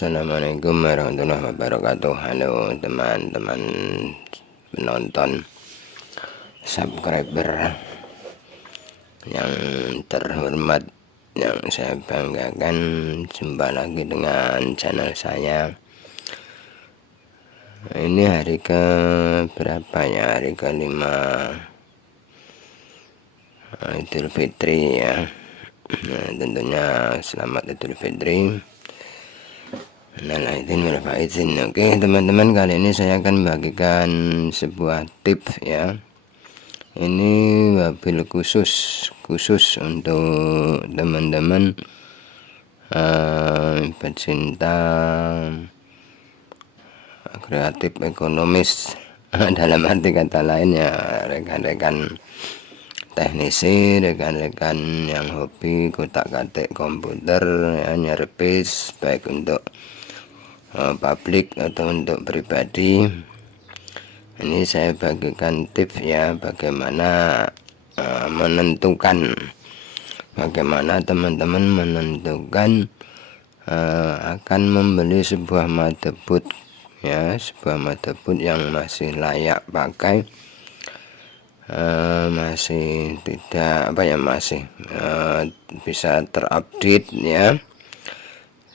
Assalamualaikum warahmatullahi wabarakatuh. Halo teman-teman penonton, subscriber yang terhormat, yang saya banggakan. Jumpa lagi dengan channel saya. Ini hari ke berapa ya? Hari ke-5 Idul Fitri ya. Nah, tentunya selamat Idul Fitri. Oke teman-teman, kali ini saya akan membagikan sebuah tips ya. Ini wabil khusus untuk teman-teman pecinta kreatif ekonomis dalam arti kata lain ya, rekan-rekan teknisi, rekan-rekan yang hobi kotak-katik komputer ya, nyervis baik untuk publik atau untuk pribadi. Ini saya bagikan tips ya, bagaimana menentukan, bagaimana teman-teman menentukan akan membeli sebuah motherboard ya, sebuah motherboard yang masih layak pakai, masih tidak masih bisa terupdate ya,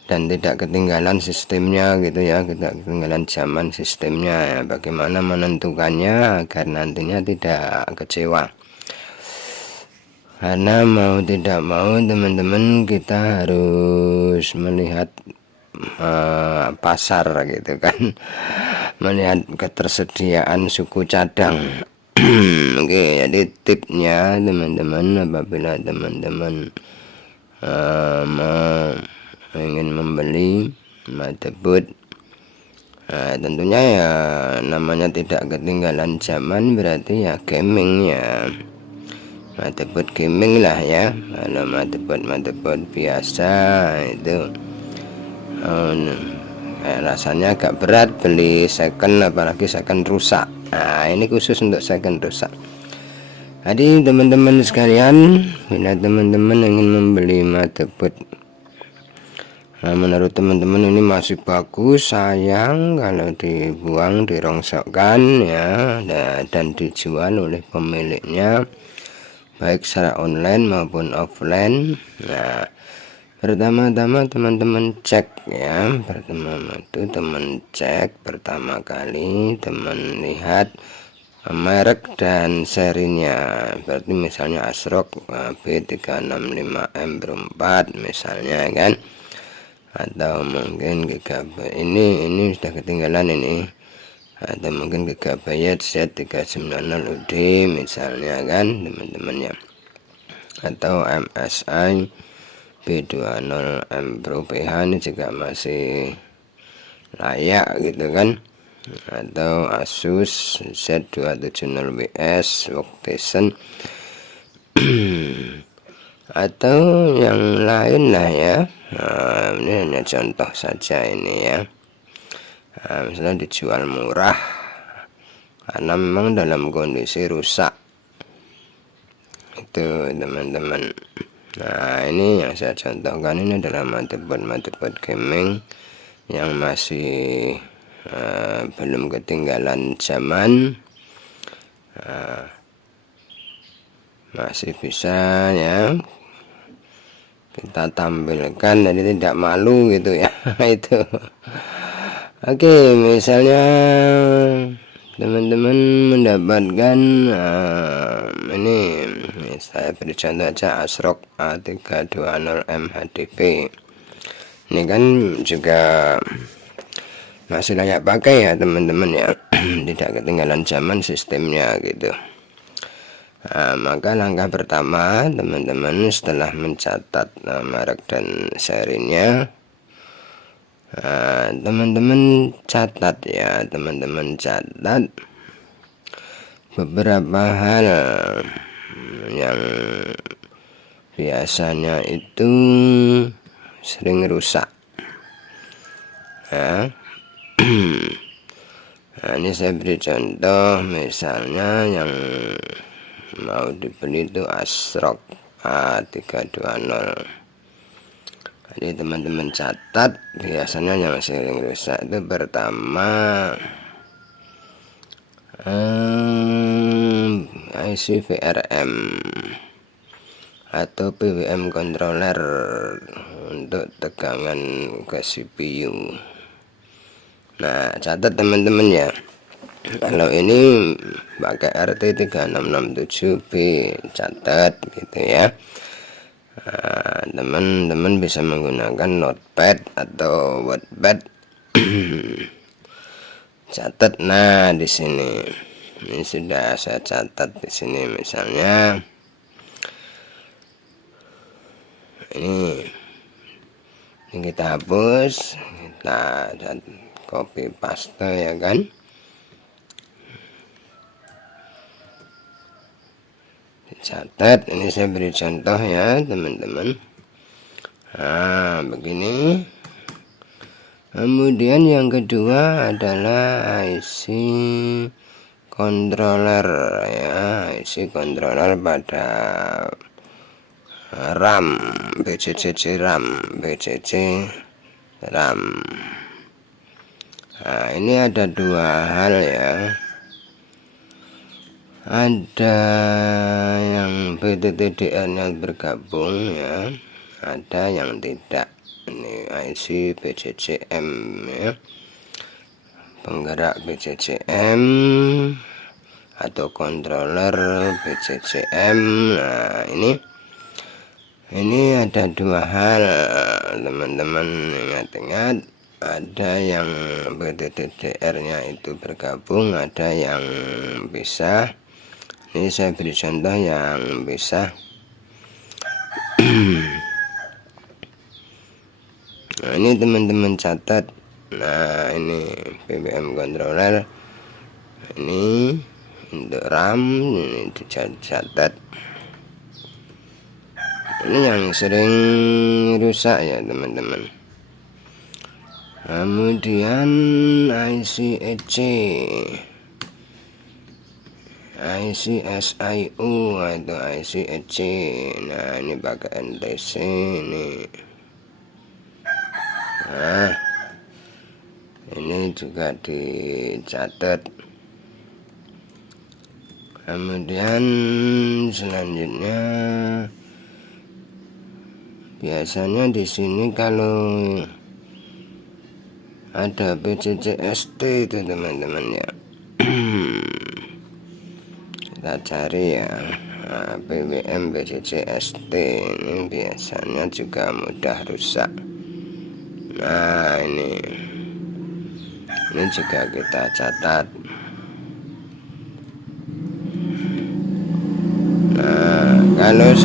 dan tidak ketinggalan sistemnya gitu ya, tidak ketinggalan zaman sistemnya ya. Bagaimana menentukannya agar nantinya tidak kecewa, karena mau tidak mau teman-teman kita harus melihat pasar gitu kan, melihat ketersediaan suku cadang. Oke, jadi tipsnya teman-teman, apabila teman-teman ingin membeli motherboard, tentunya ya namanya tidak ketinggalan zaman, berarti ya gaming ya, motherboard gaming lah ya. Kalau motherboard biasa itu rasanya agak berat beli second, apalagi second rusak. Nah, ini khusus untuk second rusak. Jadi teman-teman sekalian, bila teman-teman ingin membeli motherboard, menurut teman-teman ini masih bagus, sayang kalau dibuang, dirongsokkan ya, dan dijual oleh pemiliknya baik secara online maupun offline. Nah, pertama-tama teman-teman cek ya, pertama kali teman lihat merek dan serinya. Berarti misalnya ASRock B365M4 misalnya kan, atau mungkin Gigabyte ini sudah ketinggalan ini, atau mungkin Gigabyte Z390UD misalnya kan teman-teman ya, atau MSI B20M Pro PH ini juga masih layak gitu kan, atau Asus Z270WS Workstation atau yang lain lah ya. Nah, ini hanya contoh saja ini ya. Nah, misalnya dijual murah karena memang dalam kondisi rusak itu teman-teman. Nah, ini yang saya contohkan, ini adalah motherboard gaming yang masih belum ketinggalan zaman, masih bisa ya kita tampilkan, jadi tidak malu gitu ya. Itu oke, misalnya teman-teman mendapatkan ini saya beri contoh aja, ASRock A320M HDP. Ini kan juga masih layak pakai ya teman-teman ya, tidak ketinggalan zaman sistemnya gitu. Nah, maka langkah pertama teman-teman setelah mencatat merek dan serinya, teman-teman catat ya, teman-teman catat beberapa hal yang biasanya itu sering rusak ya. Nah, ini saya beri contoh, misalnya yang mau dibeli itu ASRock A320 Jadi teman-teman catat, biasanya yang sering rusak itu pertama IC VRM atau PWM controller untuk tegangan ke CPU. Nah, catat teman-teman ya. Kalau ini pakai RT3667B, catat gitu ya. Nah, teman-teman bisa menggunakan notepad atau wordpad. Catat. Nah, di sini ini sudah saya catat di sini, misalnya ini kita hapus, kita copy paste ya kan. Dicatat. Ini saya beri contoh ya teman-teman. Nah, begini. Kemudian yang kedua adalah IC controller ya, IC controller pada RAM, BCC RAM, BCC RAM. Nah, ini ada dua hal ya. Ada yang BTTDR-nya bergabung ya, ada yang tidak. Ini IC BCCM ya, penggerak BCCM atau controller BCCM. Nah, ini ada dua hal teman-teman, ingat-ingat. Ada yang BTTDR-nya itu bergabung, ada yang bisa. Ini saya beri contoh yang bisa. Nah, ini teman-teman catat. Nah, ini PWM controller, ini untuk RAM, ini dicatat. Ini yang sering rusak ya teman-teman. Kemudian IC EC, IC SIU atau IC EC. Nah, ini pakai NTC ini. Nah, ini juga dicatat. Kemudian selanjutnya biasanya di sini kalau ada BCCST itu teman-teman ya. Kita cari ya. Nah, PWM BCCST ini biasanya juga mudah rusak. Nah, ini juga kita catat. Nah, kalau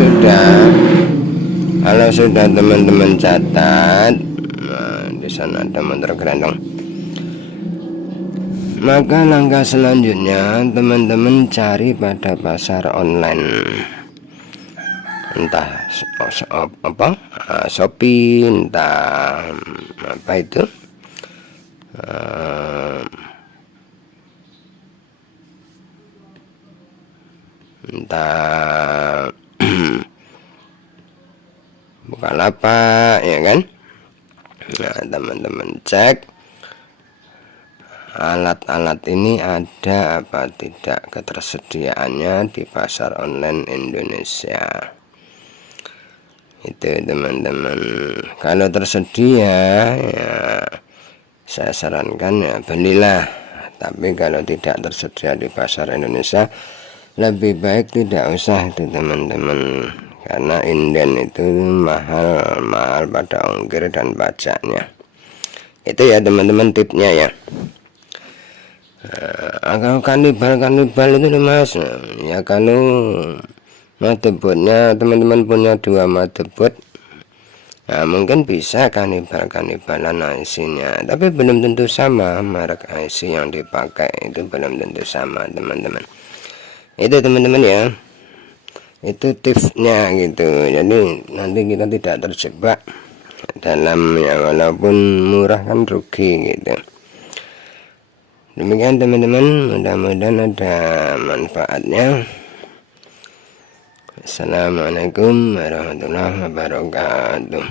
sudah teman-teman catat, nah, di sana ada motor gerandong. Maka langkah selanjutnya teman-teman cari pada pasar online, entah Shopee, entah apa itu, entah Bukalapak ya kan. Nah, teman-teman cek alat-alat ini ada apa tidak ketersediaannya di pasar online Indonesia. Itu teman-teman. Kalau tersedia ya saya sarankan ya belilah. Tapi kalau tidak tersedia di pasar Indonesia, lebih baik tidak usah itu teman-teman. Karena inden itu mahal pada ongkir dan pajaknya. Itu ya teman-teman tipnya ya. Kalau kanibal itu mas ya, kalau motherboardnya teman-teman punya 2 motherboard, nah mungkin bisa kanibalan IC-nya, tapi belum tentu sama. Merek IC yang dipakai itu belum tentu sama teman-teman. Itu teman-teman ya, itu tipsnya gitu. Jadi nanti kita tidak terjebak dalam ya, walaupun murah kan rugi gitu. Demikian teman-teman, mudah-mudahan ada manfaatnya. Assalamualaikum warahmatullahi wabarakatuh.